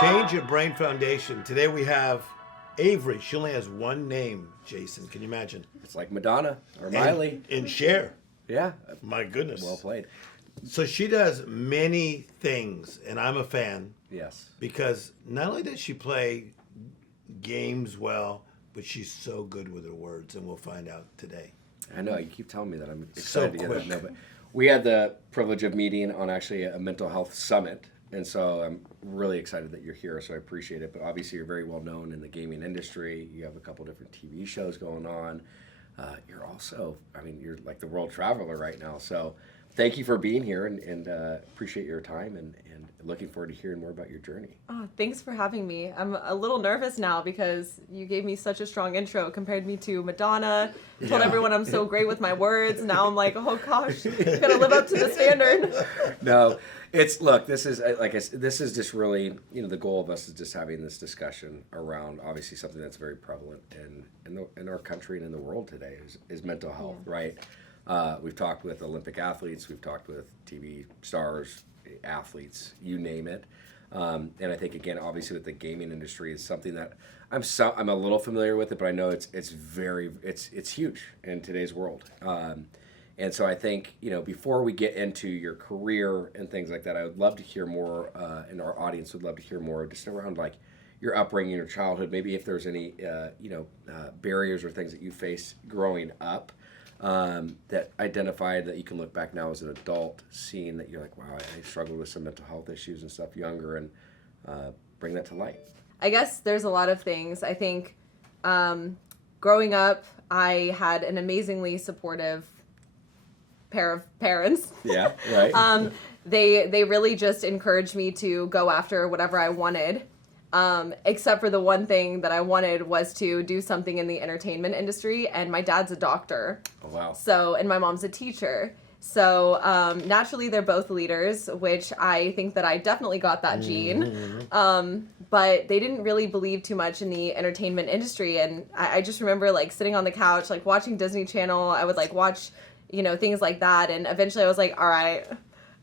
Change Your Brain Foundation. Today we have Avori. She only has one name, Jason. Can you imagine? It's like Madonna or Miley. And Cher. Yeah. My goodness. Well played. So she does many things, and I'm a fan. Yes. Because not only does she play games well, but she's so good with her words, and we'll find out today. I know. You keep telling me that. I'm excited So to get quick. that. No, but we had the privilege of meeting on actually a mental health summit. And so I'm really excited that you're here, so I appreciate it. But obviously you're very well known in the gaming industry. You have a couple different TV shows going on. You're also, you're like the world traveler right now. So thank you for being here and appreciate your time and looking forward to hearing more about your journey. Oh, thanks for having me. I'm a little nervous now because you gave me such a strong intro, compared me to Madonna, told everyone I'm so great with my words. Now I'm like, oh gosh, gotta live up to the standard. No, this is just really, the goal of us is just having this discussion around obviously something that's very prevalent in our country and in the world today is mental health, right? We've talked with Olympic athletes, we've talked with TV stars, athletes, you name it. And I think again, obviously with the gaming industry is something that I'm a little familiar with it, but I know it's huge in today's world. And so I think, before we get into your career and things like that, I would love to hear more, and our audience would love to hear more just around like your upbringing, your childhood, maybe if there's any, barriers or things that you faced growing up that identified that you can look back now as an adult, seeing that you're like, wow, I struggled with some mental health issues and stuff younger, and bring that to light. I guess there's a lot of things. I think growing up, I had an amazingly supportive pair of parents. Yeah, right. They really just encouraged me to go after whatever I wanted. Except for the one thing that I wanted was to do something in the entertainment industry, and my dad's a doctor. Oh, wow. So, and my mom's a teacher. So, naturally they're both leaders, which I think that I definitely got that gene. But they didn't really believe too much in the entertainment industry. And I just remember like sitting on the couch, like watching Disney Channel. I would like watch, things like that. And eventually I was like, all right,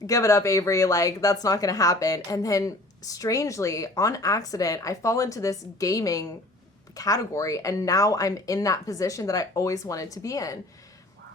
give it up, Avori. Like, that's not going to happen. And then strangely, on accident, I fall into this gaming category, and now I'm in that position that I always wanted to be in.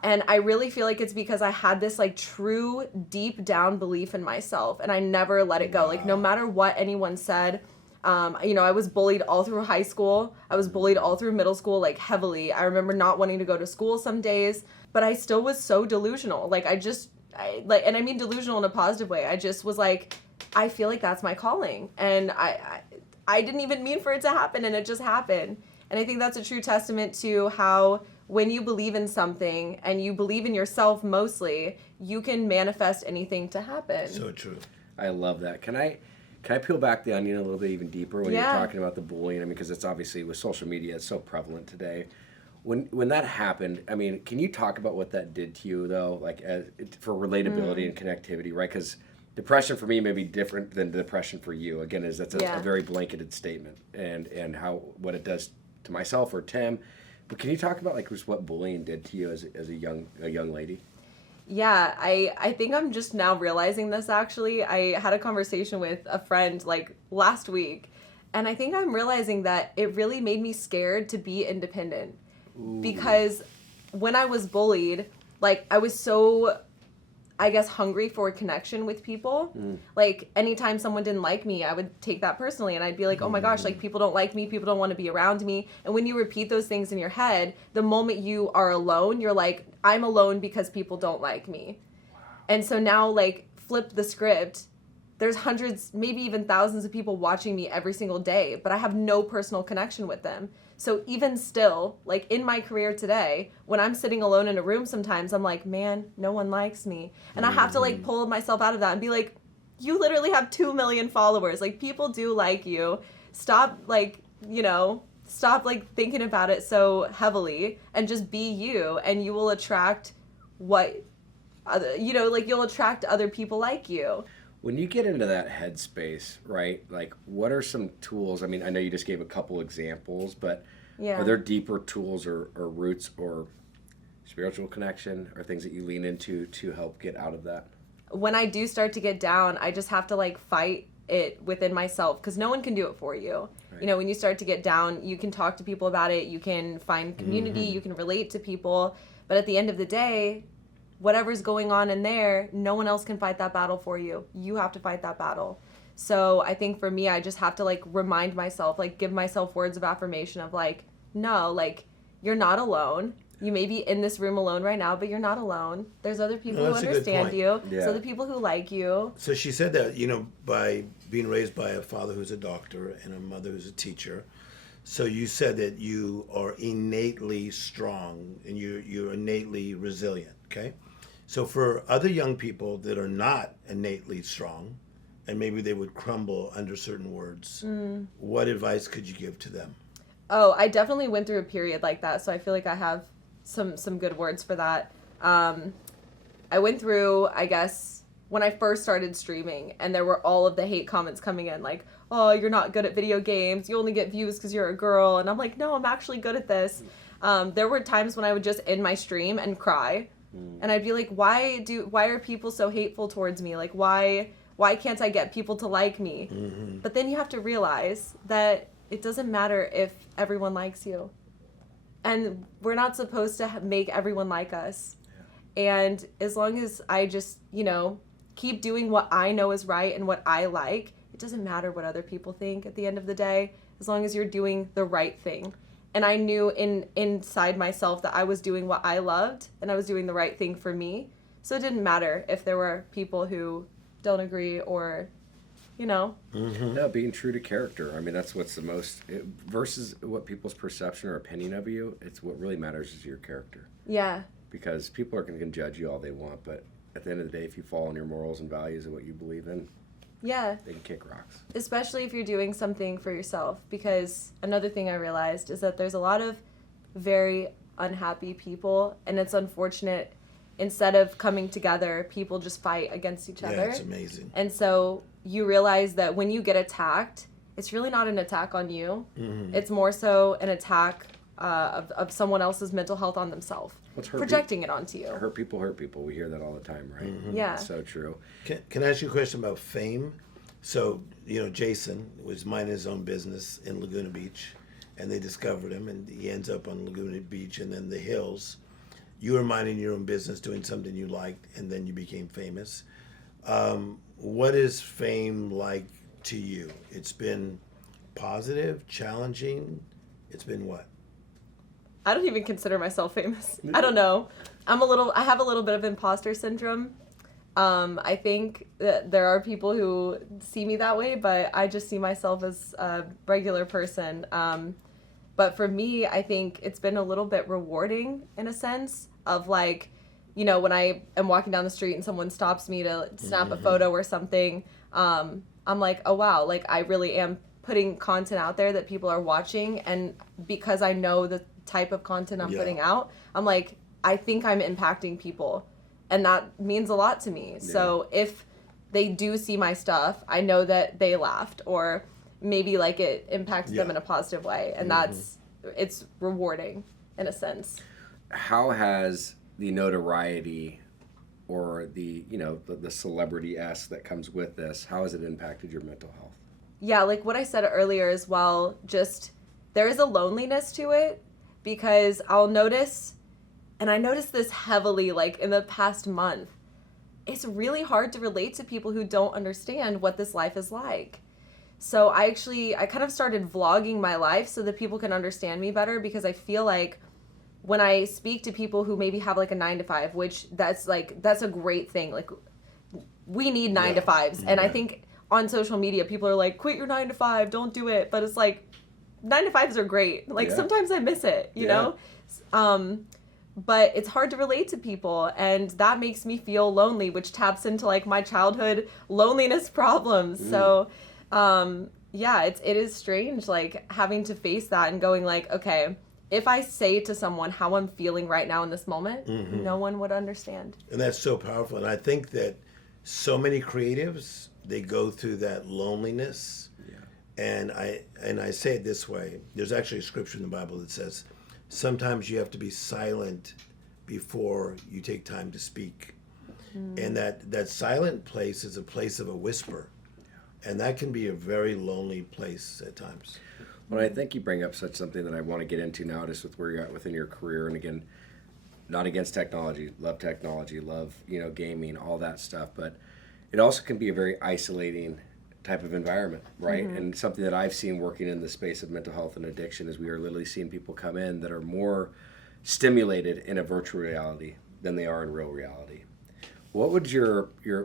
And I really feel like it's because I had this like true deep down belief in myself, and I never let it go. Like, no matter what anyone said, I was bullied all through high school. I was bullied all through middle school, like heavily. I remember not wanting to go to school some days, but I still was so delusional. Like, and I mean delusional in a positive way. I just was like, I feel like that's my calling. And I didn't even mean for it to happen, and it just happened. And I think that's a true testament to how when you believe in something and you believe in yourself mostly, you can manifest anything to happen. So true. I love that. Can I peel back the onion a little bit even deeper when you're talking about the bullying? Because it's obviously with social media, it's so prevalent today. When that happened, can you talk about what that did to you though, like for relatability and connectivity, right? Because depression for me may be different than depression for you. Again, that's a very blanketed statement, and what it does to myself or Tim. But can you talk about like just what bullying did to you as a young lady? Yeah, I think I'm just now realizing this actually. I had a conversation with a friend like last week, and I think I'm realizing that it really made me scared to be independent. Ooh. Because when I was bullied, like I was so, I guess, hungry for a connection with people. Like anytime someone didn't like me, I would take that personally, and I'd be like, oh my gosh, like people don't like me, people don't want to be around me. And when you repeat those things in your head, the moment you are alone, you're like, I'm alone because people don't like me. Wow. And so now, like, flip the script. There's hundreds, maybe even thousands of people watching me every single day, but I have no personal connection with them. So even still, like in my career today, when I'm sitting alone in a room sometimes, I'm like, man, no one likes me. And I have to like pull myself out of that and be like, you literally have 2 million followers. Like, people do like you. Stop thinking about it so heavily and just be you, and you will attract you'll attract other people like you. When you get into that headspace, right, like what are some tools? I know you just gave a couple examples, but are there deeper tools or roots or spiritual connection or things that you lean into to help get out of that? When I do start to get down, I just have to like fight it within myself, because no one can do it for you. Right. You know, when you start to get down, you can talk to people about it, you can find community, Mm-hmm. you can relate to people, but at the end of the day, whatever's going on in there, no one else can fight that battle for you. You have to fight that battle. So I think for me, I just have to like remind myself, like give myself words of affirmation of like, no, like you're not alone. You may be in this room alone right now, but you're not alone. There's other people who that's a good understand point. you. Yeah. There's other people who like you. So she said that, you know, by being raised by a father who's a doctor and a mother who's a teacher. So you said that you are innately strong and you're innately resilient, okay? So for other young people that are not innately strong, and maybe they would crumble under certain words, what advice could you give to them? Oh, I definitely went through a period like that, so I feel like I have some good words for that. I went through, I guess, when I first started streaming, and there were all of the hate comments coming in, like, oh, you're not good at video games, you only get views because you're a girl, and I'm like, no, I'm actually good at this. There were times when I would just end my stream and cry, and I'd be like, why are people so hateful towards me? Like, why can't I get people to like me? But then you have to realize that it doesn't matter if everyone likes you. And we're not supposed to make everyone like us. Yeah. And as long as I just, you know, keep doing what I know is right and what I like, it doesn't matter what other people think at the end of the day, as long as you're doing the right thing. And I knew inside myself that I was doing what I loved and I was doing the right thing for me. So it didn't matter if there were people who don't agree or, you know. No, being true to character. I mean, that's what's the most, versus what people's perception or opinion of you, it's what really matters is your character. Yeah. Because people are going to judge you all they want, but at the end of the day, if you fall on your morals and values and what you believe in, Yeah. they can kick rocks. Especially if you're doing something for yourself. Because another thing I realized is that there's a lot of very unhappy people, and it's unfortunate. Instead of coming together, people just fight against each other. Yeah, it's amazing. And so you realize that when you get attacked, it's really not an attack on you. It's more so an attack of someone else's mental health on themselves, projecting it onto you. Hurt people hurt people. We hear that all the time, right? Yeah. It's so true. Can I ask you a question about fame? So, you know, Jason was minding his own business in Laguna Beach, and they discovered him, and he ends up on Laguna Beach and then the hills. You were minding your own business, doing something you liked, and then you became famous. What is fame like to you? It's been positive, challenging. It's been what? I don't even consider myself famous. I don't know. I have a little bit of imposter syndrome. I think that there are people who see me that way, but I just see myself as a regular person. But for me, I think it's been a little bit rewarding in a sense of like, you know, when I am walking down the street and someone stops me to snap a photo or something, I'm like, oh wow, like I really am putting content out there that people are watching, and because I know the type of content I'm putting out, I'm like, I think I'm impacting people, and that means a lot to me. Yeah. So if they do see my stuff, I know that they laughed, or maybe like it impacted them in a positive way, and it's rewarding in a sense. How has the notoriety or the, you know, the celebrity-esque that comes with this, how has it impacted your mental health? Yeah, like what I said earlier as well, just there is a loneliness to it, because I'll notice, and I noticed this heavily like in the past month, it's really hard to relate to people who don't understand what this life is like. So I kind of started vlogging my life so that people can understand me better, because I feel like when I speak to people who maybe have like a 9-to-5, which that's a great thing. Like we need 9-to-5s. And I think on social media, people are like, quit your 9-to-5, don't do it. But it's like, 9-to-5s are great. Like sometimes I miss it, you know? But it's hard to relate to people, and that makes me feel lonely, which taps into like my childhood loneliness problems. So, it is strange, like having to face that and going like, okay, if I say to someone how I'm feeling right now in this moment, no one would understand. And that's so powerful. And I think that so many creatives, they go through that loneliness. And I say it this way. There's actually a scripture in the Bible that says, sometimes you have to be silent before you take time to speak. And that silent place is a place of a whisper. And that can be a very lonely place at times. Well, I think you bring up such something that I want to get into now, just with where you're at within your career. And again, not against technology, love, gaming, all that stuff. But it also can be a very isolating type of environment, right? And something that I've seen working in the space of mental health and addiction is we are literally seeing people come in that are more stimulated in a virtual reality than they are in real reality. What would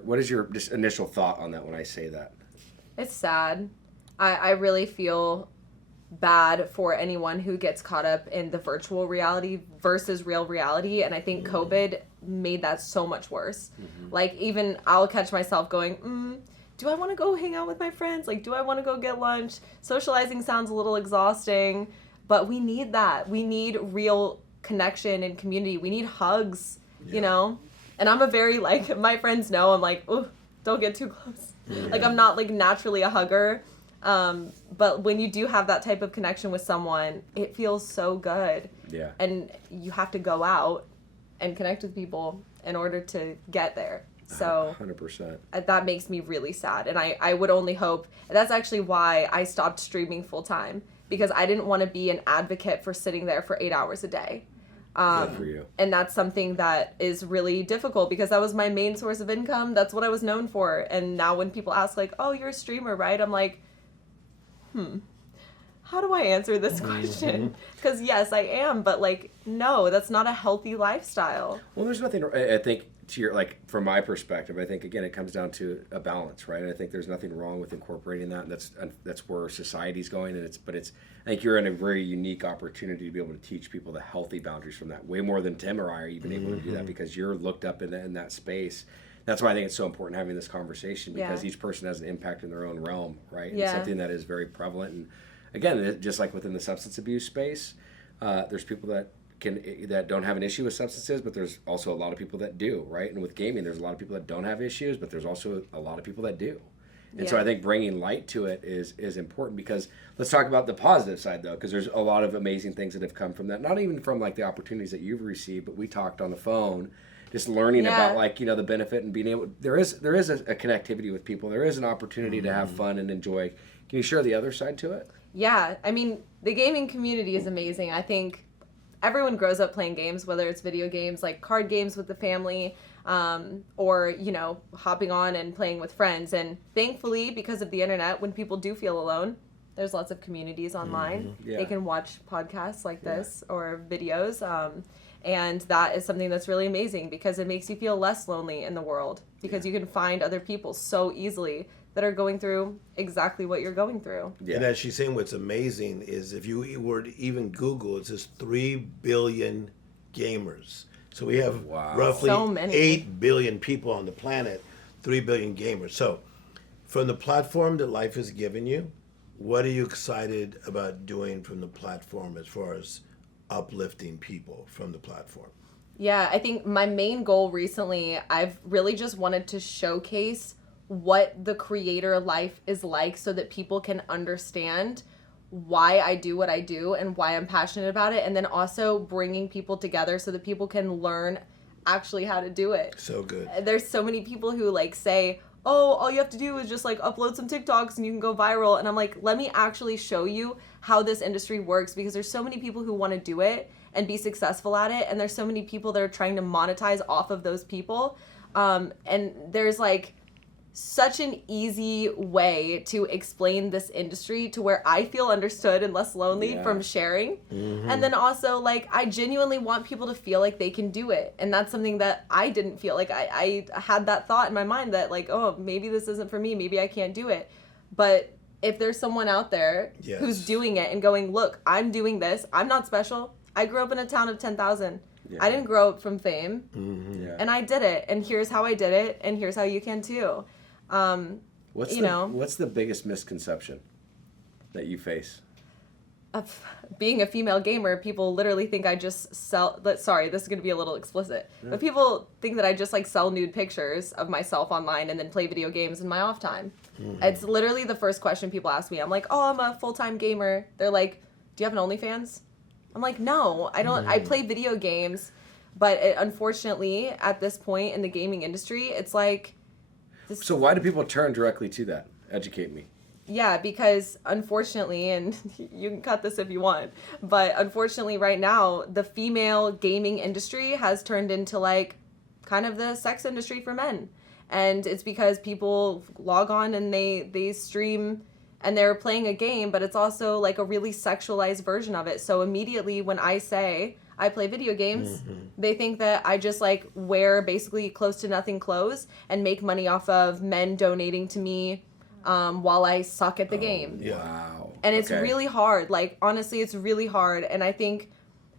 what is your just initial thought on that when I say that? It's sad. I really feel bad for anyone who gets caught up in the virtual reality versus real reality, and I think COVID made that so much worse. Like, even I'll catch myself going, do I want to go hang out with my friends? Like, do I want to go get lunch? Socializing sounds a little exhausting, but we need that. We need real connection and community. We need hugs, you know? And I'm a very, like, my friends know, I'm like, oh, don't get too close. Like, I'm not, like, naturally a hugger. But when you do have that type of connection with someone, it feels so good. Yeah. And you have to go out and connect with people in order to get there. So 100%. that makes me really sad. And I would only hope, that's actually why I stopped streaming full time, because I didn't want to be an advocate for sitting there for 8 hours a day. Good for you. And that's something that is really difficult because that was my main source of income. That's what I was known for. And now when people ask, like, oh, you're a streamer, right? I'm like, how do I answer this question? Because yes, I am, but like, no, that's not a healthy lifestyle. Well, there's nothing, I think, to your, like, from my perspective, I think, again, it comes down to a balance, right? And I think there's nothing wrong with incorporating that, and that's where society's going, and I think you're in a very unique opportunity to be able to teach people the healthy boundaries from that, way more than Tim or I are even able to do that, because you're looked up in that space. That's why I think it's so important having this conversation, because each person has an impact in their own realm, right? And something that is very prevalent. And again, just like within the substance abuse space, there's people that don't have an issue with substances, but there's also a lot of people that do, right? And with gaming, there's a lot of people that don't have issues, but there's also a lot of people that do. And so I think bringing light to it is important, because let's talk about the positive side, though, because there's a lot of amazing things that have come from that, not even from like the opportunities that you've received, but we talked on the phone, just learning about, like, the benefit and being able, there is a connectivity with people. There is an opportunity to have fun and enjoy. Can you share the other side to it? Yeah, I mean, the gaming community is amazing. I think everyone grows up playing games, whether it's video games, like card games with the family, or, hopping on and playing with friends. And thankfully, because of the internet, when people do feel alone, there's lots of communities online. They can watch podcasts like this or videos. And that is something that's really amazing, because it makes you feel less lonely in the world, because you can find other people so easily that are going through exactly what you're going through. And as she's saying, what's amazing is if you were to even Google, it says 3 billion gamers. So we have roughly So many. 8 billion people on the planet, 3 billion gamers. So from the platform that life has given you, what are you excited about doing from the platform as far as uplifting people from the platform? Yeah, I think my main goal recently, I've really just wanted to showcase what the creator life is like, so that people can understand why I do what I do and why I'm passionate about it, and then also bringing people together so that people can learn actually how to do it. So good. There's so many people who like say, oh, all you have to do is just like upload some TikToks and you can go viral. And I'm like, let me actually show you how this industry works, because there's so many people who want to do it and be successful at it. And there's so many people that are trying to monetize off of those people. And there's like such an easy way to explain this industry to where I feel understood and less lonely from sharing. And then also, like, I genuinely want people to feel like they can do it. And that's something that I didn't feel like. I had that thought in my mind that, like, oh, maybe this isn't for me. Maybe I can't do it. But if there's someone out there who's doing it and going, look, I'm doing this. I'm not special. I grew up in a town of 10,000. I didn't grow up from fame. And I did it. And here's how I did it. And here's how you can too. What's the biggest misconception that you face? Being a female gamer, people literally think I just sell. Sorry, this is going to be a little explicit, but people think that I just like sell nude pictures of myself online and then play video games in my off time. It's literally the first question people ask me. I'm like, oh, I'm a full-time gamer. They're like, do you have an OnlyFans? I'm like, no, I don't. I play video games, but unfortunately, at this point in the gaming industry, it's like. So why do people turn directly to that? Educate me. Yeah, because unfortunately, and you can cut this if you want, but unfortunately right now, the female gaming industry has turned into like kind of the sex industry for men. And it's because people log on and they stream and they're playing a game, but it's also like a really sexualized version of it. So immediately when I say I play video games, they think that I just like wear basically close to nothing clothes and make money off of men donating to me while I suck at the game. Yeah. Wow. And it's Okay. really hard. Like, honestly, it's really hard. And I think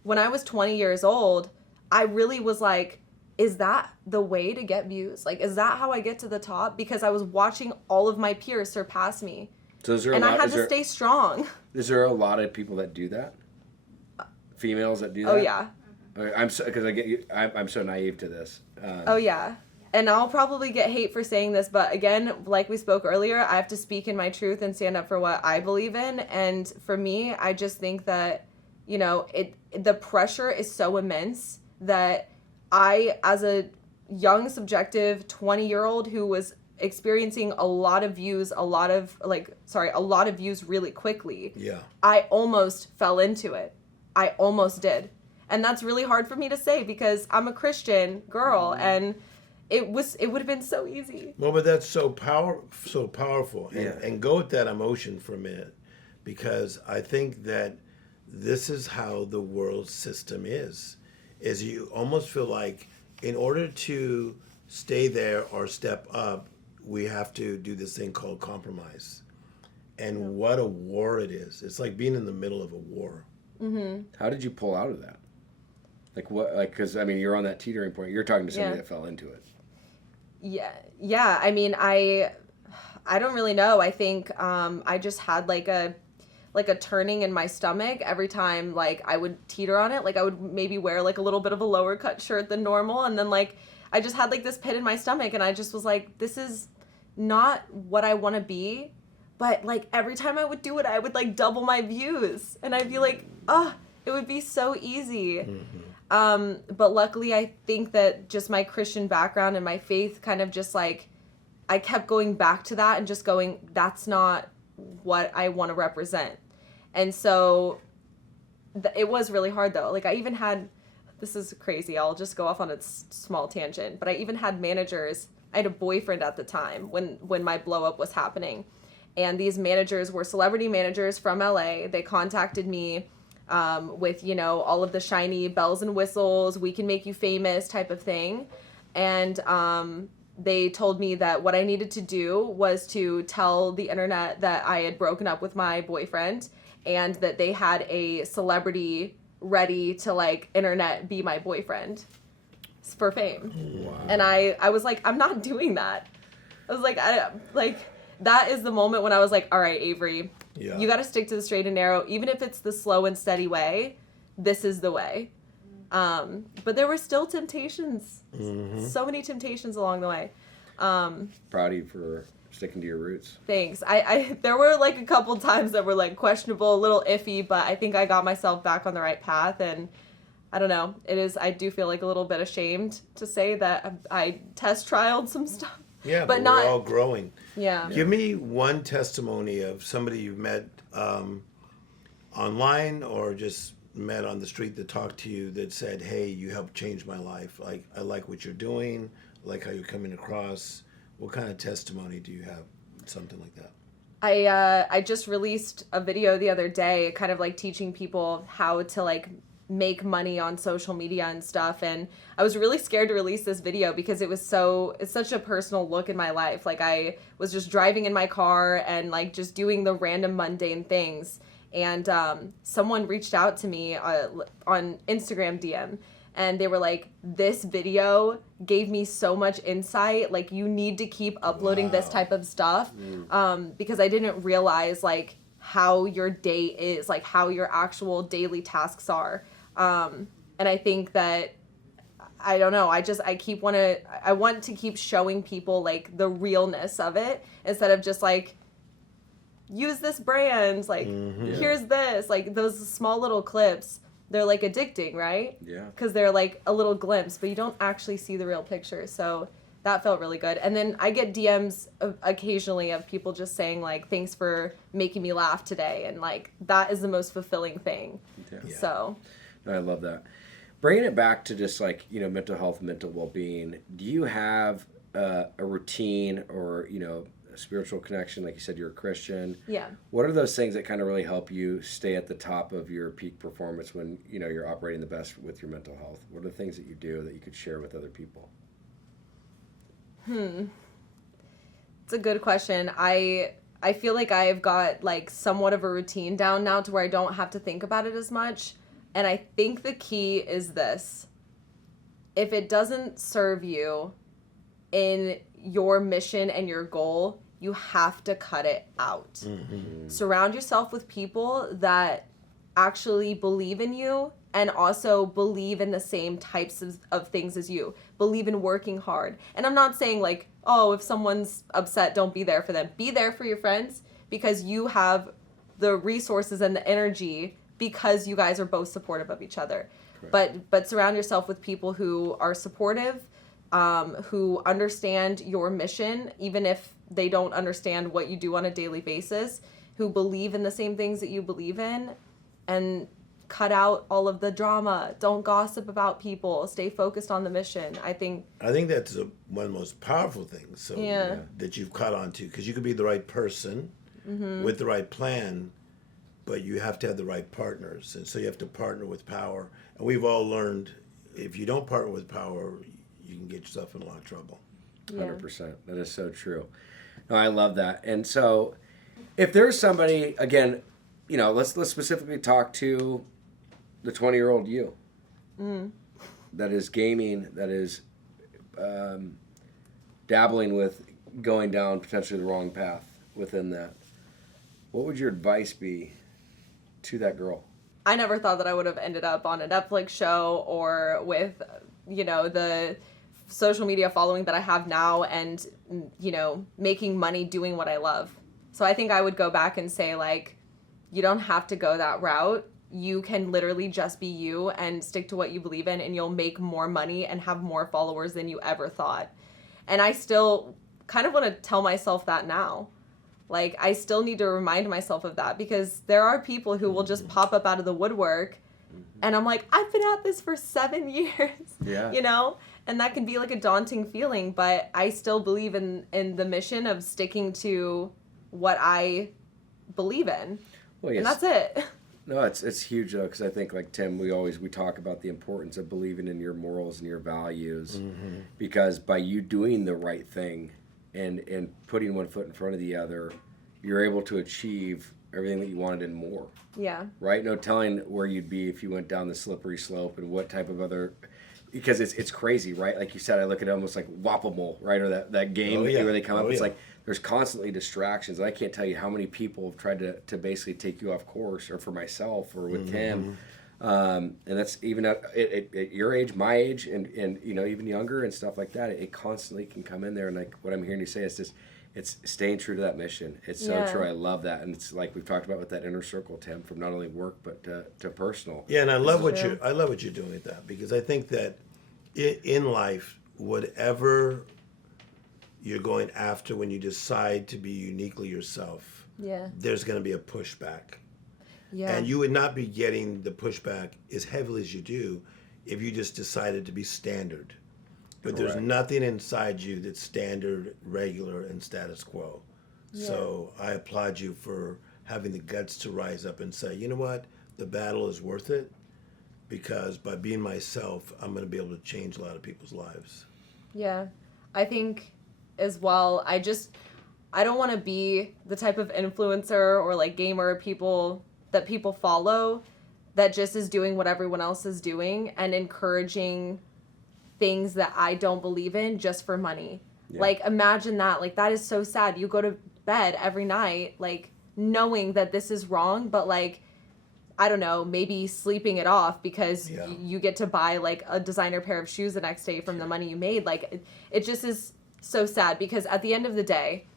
when I was 20 years old, I really was like, is that the way to get views? Like, is that how I get to the top? Because I was watching all of my peers surpass me. So is there And a lot, I had is to there, stay strong. is there a lot of people that do that? Females that do that? Oh, yeah. I'm so because I get you. I'm so naive to this. Oh, yeah. And I'll probably get hate for saying this, but again, like we spoke earlier, I have to speak in my truth and stand up for what I believe in. And for me, I just think that, you know, the pressure is so immense that I, as a young, subjective 20-year-old who was experiencing a lot of views really quickly, Yeah. I almost fell into it. I almost did. And that's really hard for me to say because I'm a Christian girl and it would have been so easy. Well, but that's so powerful. And, Yeah. and go with that emotion for a minute, because I think that this is how the world system is you almost feel like in order to stay there or step up, we have to do this thing called compromise. And what a war it is. It's like being in the middle of a war. How did you pull out of that? Like what? Like because I mean, you're on that teetering point. You're talking to somebody Yeah. that fell into it. Yeah. I mean, I don't really know. I think I just had like a turning in my stomach every time like I would teeter on it. Like I would maybe wear like a little bit of a lower cut shirt than normal, and then like I just had like this pit in my stomach, and I just was like, this is not what I want to be. But like every time I would do it, I would like double my views, and I'd be like, oh, it would be so easy. But luckily, I think that just my Christian background and my faith kind of just like, I kept going back to that and just going, that's not what I want to represent. And so it was really hard though. Like I even had, this is crazy, I'll just go off on a small tangent, but I even had managers. I had a boyfriend at the time when my blow up was happening. And these managers were celebrity managers from LA. They contacted me with, you know, all of the shiny bells and whistles, we can make you famous type of thing. And they told me that what I needed to do was to tell the internet that I had broken up with my boyfriend and that they had a celebrity ready to like internet be my boyfriend for fame. Wow. And I was like, I'm not doing that. I was like, that is the moment when I was like, all right, Avery, Yeah. you got to stick to the straight and narrow. Even if it's the slow and steady way, this is the way. But there were still temptations. So many temptations along the way. Proud of you for sticking to your roots. Thanks. I there were like a couple times that were like questionable, a little iffy, but I think I got myself back on the right path. And I don't know, I do feel like a little bit ashamed to say that I test trialed some stuff. Yeah, but but not, we're all growing. yeah. Give me one testimony of somebody you've met online or just met on the street that talked to you that said, hey, you helped change my life. Like, I like what you're doing. I like how you're coming across. What kind of testimony do you have? Something like that. I just released a video the other day, kind of like teaching people how to like make money on social media and stuff, and I was really scared to release this video because it's such a personal look in my life. Like I was just driving in my car and like just doing the random mundane things, and someone reached out to me on Instagram DM, and they were like, this video gave me so much insight, like you need to keep uploading this type of stuff, because I didn't realize like how your day is, like how your actual daily tasks are. And I think that, I don't know, I want to keep showing people like the realness of it instead of just like, use this brand, like here's this, like those small little clips, they're like addicting, right? Yeah. Because they're like a little glimpse, but you don't actually see the real picture. So that felt really good. And then I get DMs occasionally of people just saying like, thanks for making me laugh today. And like, that is the most fulfilling thing. Yeah. So I love that. Bringing it back to just like, you know, mental health, mental well-being, do you have a routine or, you know, a spiritual connection? Like you said, you're a Christian. yeah. What are those things that kind of really help you stay at the top of your peak performance when, you know, you're operating the best with your mental health? What are the things that you do that you could share with other people? It's a good question. I feel like I've got like somewhat of a routine down now to where I don't have to think about it as much. And I think the key is this. If it doesn't serve you in your mission and your goal, you have to cut it out. Mm-hmm. Surround yourself with people that actually believe in you and also believe in the same types of things as you. Believe in working hard. And I'm not saying like, oh, if someone's upset, don't be there for them. Be there for your friends because you have the resources and the energy because you guys are both supportive of each other. But surround yourself with people who are supportive, who understand your mission, even if they don't understand what you do on a daily basis, who believe in the same things that you believe in, and cut out all of the drama. Don't gossip about people. Stay focused on the mission. I think that's one of the most powerful things. So Yeah. that you've caught on to, because you could be the right person with the right plan, but you have to have the right partners, and so you have to partner with power. And we've all learned if you don't partner with power, you can get yourself in a lot of trouble. 100%. That is so true. No, I love that. And so, if there's somebody, again, you know, let's specifically talk to the 20-year-old you that is gaming, that is dabbling with going down potentially the wrong path within that. What would your advice be to that girl? I never thought that I would have ended up on a Netflix show or with, you know, the social media following that I have now and, you know, making money doing what I love. So I think I would go back and say, like, you don't have to go that route. You can literally just be you and stick to what you believe in, and you'll make more money and have more followers than you ever thought. And I still kind of want to tell myself that now. Like, I still need to remind myself of that because there are people who will just pop up out of the woodwork and I'm like, I've been at this for 7 years, Yeah. you know? And that can be like a daunting feeling, but I still believe in the mission of sticking to what I believe in. Well, And yes. that's it. No, it's huge though, because I think like Tim, we talk about the importance of believing in your morals and your values, because by you doing the right thing and putting one foot in front of the other, you're able to achieve everything that you wanted and more. Yeah. Right? No telling where you'd be if you went down the slippery slope and what type of other. Because it's crazy, right? Like you said, I look at it almost like Whack-A-Mole, right? Or that game where they come up. It's like there's constantly distractions. And I can't tell you how many people have tried to basically take you off course, or for myself, or with Tim. And that's even at your age, my age, and you know, even younger and stuff like that. It constantly can come in there. And like what I'm hearing you say is just, it's staying true to that mission. It's so true. I love that. And it's like we've talked about with that inner circle, Tim, from not only work but to personal. Yeah, and I love what you're doing with that, because I think that in life, whatever you're going after, when you decide to be uniquely yourself, there's going to be a pushback. Yeah. And you would not be getting the pushback as heavily as you do if you just decided to be standard. But there's nothing inside you that's standard, regular, and status quo. Yeah. So I applaud you for having the guts to rise up and say, you know what, the battle is worth it, because by being myself, I'm going to be able to change a lot of people's lives. Yeah. I think as well, I don't want to be the type of influencer or like gamer that people follow that just is doing what everyone else is doing and encouraging things that I don't believe in just for money. Yeah. Like, imagine that. Like, that is so sad. You go to bed every night, like, knowing that this is wrong, but, like, I don't know, maybe sleeping it off because you get to buy, like, a designer pair of shoes the next day from the money you made. Like, it just is so sad, because at the end of the day,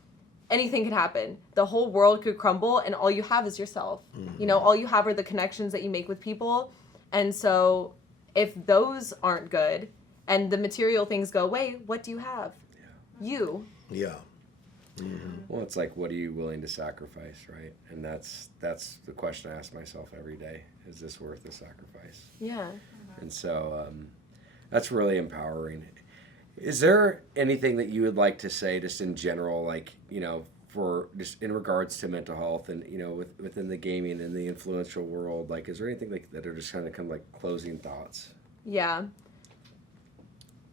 anything could happen. The whole world could crumble, and all you have is yourself. You know, all you have are the connections that you make with people. And so if those aren't good, and the material things go away, what do you have? you. Yeah. Well, it's like, what are you willing to sacrifice, right? And that's the question I ask myself every day. Is this worth the sacrifice? Yeah. And so that's really empowering. Is there anything that you would like to say just in general, like, for just in regards to mental health and, within the gaming and the influential world? Like, is there anything that are just kind of like closing thoughts? Yeah.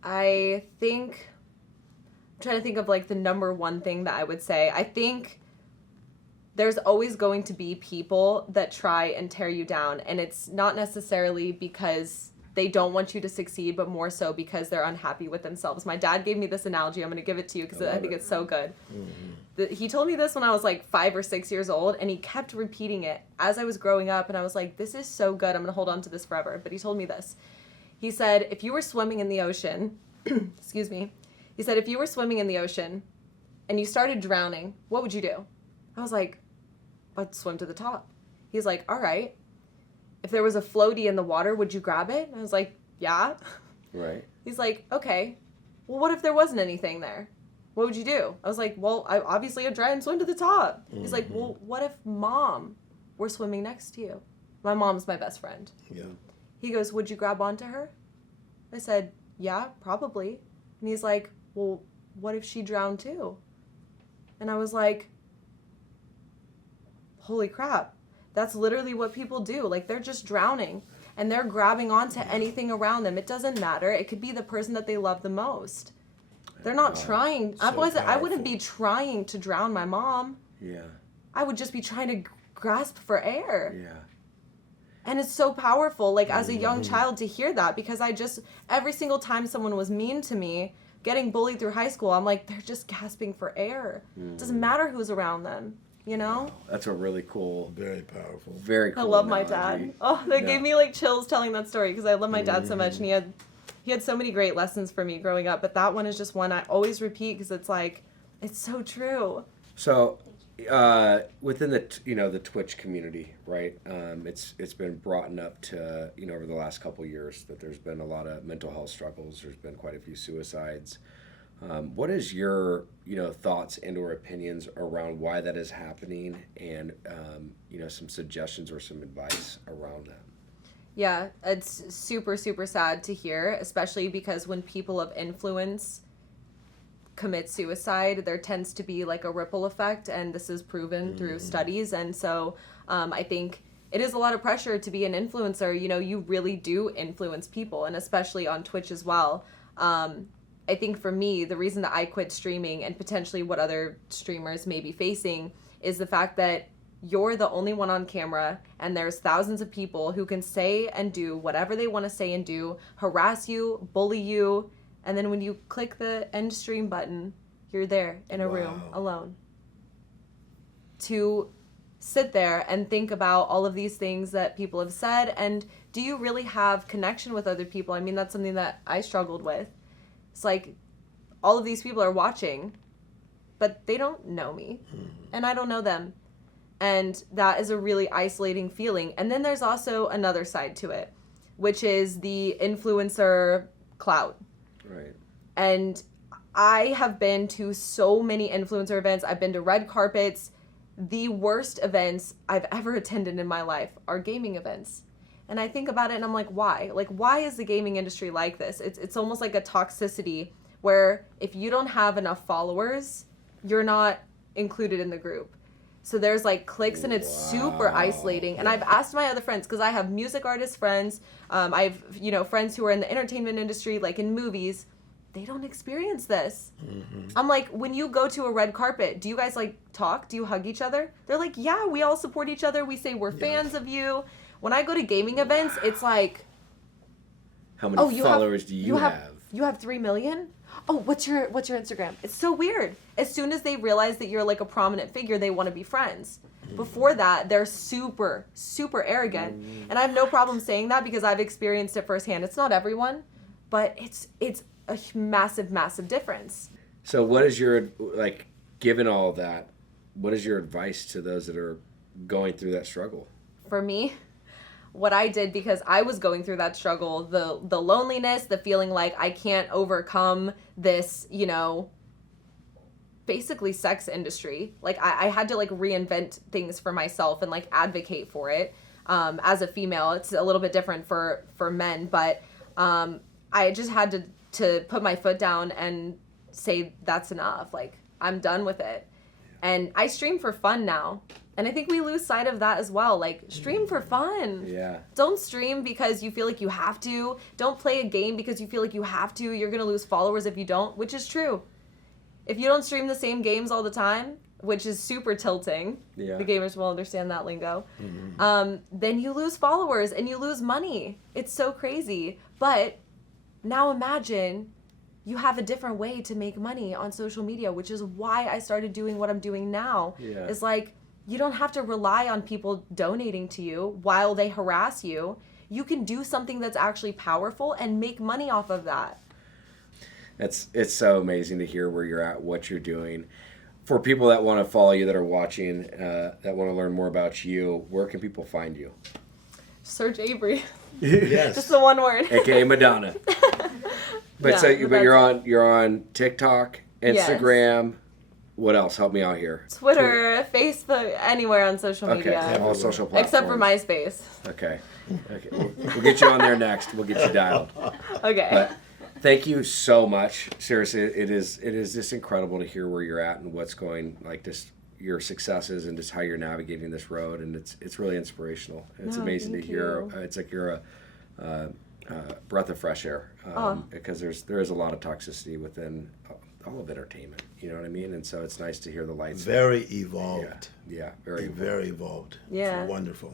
I think, I'm trying to think of like the number one thing that I would say. I think there's always going to be people that try and tear you down. And it's not necessarily because they don't want you to succeed, but more so because they're unhappy with themselves. My dad gave me this analogy. I'm going to give it to you because I think it's so good. He told me this when I was like 5 or 6 years old, and he kept repeating it as I was growing up. And I was like, this is so good. I'm going to hold on to this forever. But he told me this. He said, if you were swimming in the ocean, excuse me. He said, if you were swimming in the ocean and you started drowning, what would you do? I was like, I'd swim to the top. He's like, all right. If there was a floaty in the water, would you grab it? And I was like, yeah. Right. He's like, okay. Well, what if there wasn't anything there? What would you do? I was like, well, I'd try and swim to the top. He's like, well, what if mom were swimming next to you? My mom's my best friend. Yeah. He goes, would you grab onto her? I said, yeah, probably. And he's like, well, what if she drowned too? And I was like, holy crap. That's literally what people do. Like, they're just drowning and they're grabbing onto anything around them. It doesn't matter. It could be the person that they love the most. They're not trying. So I wouldn't powerful. be trying to drown my mom. Yeah. I would just be trying to grasp for air. Yeah. And it's so powerful, like, as a young child to hear that, because every single time someone was mean to me, getting bullied through high school, I'm like, they're just gasping for air. It doesn't matter who's around them, That's a really cool, Very powerful. very cool I love my analogy. dad. Oh, that gave me like chills telling that story because I love my dad so much, and he had so many great lessons for me growing up. But that one is just one I always repeat because it's like, it's so true. So, within the the Twitch community, right? It's been brought up to over the last couple of years that there's been a lot of mental health struggles. There's been quite a few suicides. What is your thoughts and/or opinions around why that is happening, and some suggestions or some advice around that? Yeah, it's super, super sad to hear, especially because when people of influence commit suicide, there tends to be like a ripple effect, and this is proven through studies. And so I think it is a lot of pressure to be an influencer. You really do influence people, and especially on Twitch as well. I think for me, the reason that I quit streaming, and potentially what other streamers may be facing, is the fact that you're the only one on camera, and there's thousands of people who can say and do whatever they want to say and do, harass you, bully you, and then when you click the end stream button, you're there in a room alone. To sit there and think about all of these things that people have said, and do you really have connection with other people? I mean, that's something that I struggled with. It's like, all of these people are watching, but they don't know me, and I don't know them. And that is a really isolating feeling. And then there's also another side to it, which is the influencer clout. Right. And I have been to so many influencer events. I've been to red carpets. The worst events I've ever attended in my life are gaming events. And I think about it and I'm like, why? Like, why is the gaming industry like this? It's almost like a toxicity where if you don't have enough followers, you're not included in the group. So there's like cliques, and it's super isolating. And I've asked my other friends, because I have music artist friends, I have friends who are in the entertainment industry, like in movies. They don't experience this. I'm like, when you go to a red carpet, do you guys like talk? Do you hug each other? They're like, yeah, we all support each other. We say we're fans of you. When I go to gaming events, it's like, How many followers do you have? You have 3 million? Oh, what's your Instagram? It's so weird. As soon as they realize that you're like a prominent figure, they want to be friends. Before that, they're super, super arrogant. And I have no problem saying that because I've experienced it firsthand. It's not everyone, but it's a massive, massive difference. So what is your, like, given all that, what is your advice to those that are going through that struggle? For me, what I did, because I was going through that struggle, the loneliness, the feeling like I can't overcome this, basically sex industry. Like I had to like reinvent things for myself and like advocate for it. As a female, it's a little bit different for men, but I just had to put my foot down and say that's enough. Like I'm done with it. And I stream for fun now. And I think we lose sight of that as well. Like, stream for fun. Yeah. Don't stream because you feel like you have to. Don't play a game because you feel like you have to. You're going to lose followers if you don't, which is true. If you don't stream the same games all the time, which is super tilting, Yeah. the gamers will understand that lingo, then you lose followers and you lose money. It's so crazy. But now imagine you have a different way to make money on social media, which is why I started doing what I'm doing now. Yeah. It's like, you don't have to rely on people donating to you while they harass you. You can do something that's actually powerful and make money off of that. It's so amazing to hear where you're at, what you're doing. For people that want to follow you, that are watching, that want to learn more about you, where can people find you? Search Avery. Yes. Just the one word. AKA Madonna. But Yeah, but you're on TikTok, Yes. Instagram. What else? Help me out here. Twitter, Facebook, anywhere on social Okay, media. all social platforms. Except for MySpace. Okay. We'll get you on there next. We'll get you dialed. Okay. But thank you so much. Seriously, it is just incredible to hear where you're at and what's going, like just your successes and just how you're navigating this road, and it's really inspirational. It's No, amazing to thank hear. you. It's like you're a breath of fresh air, because there is a lot of toxicity within all of entertainment. You know what I mean? And so it's nice to hear the lights. Very evolved. Yeah, very. Very evolved. Yeah. It's wonderful.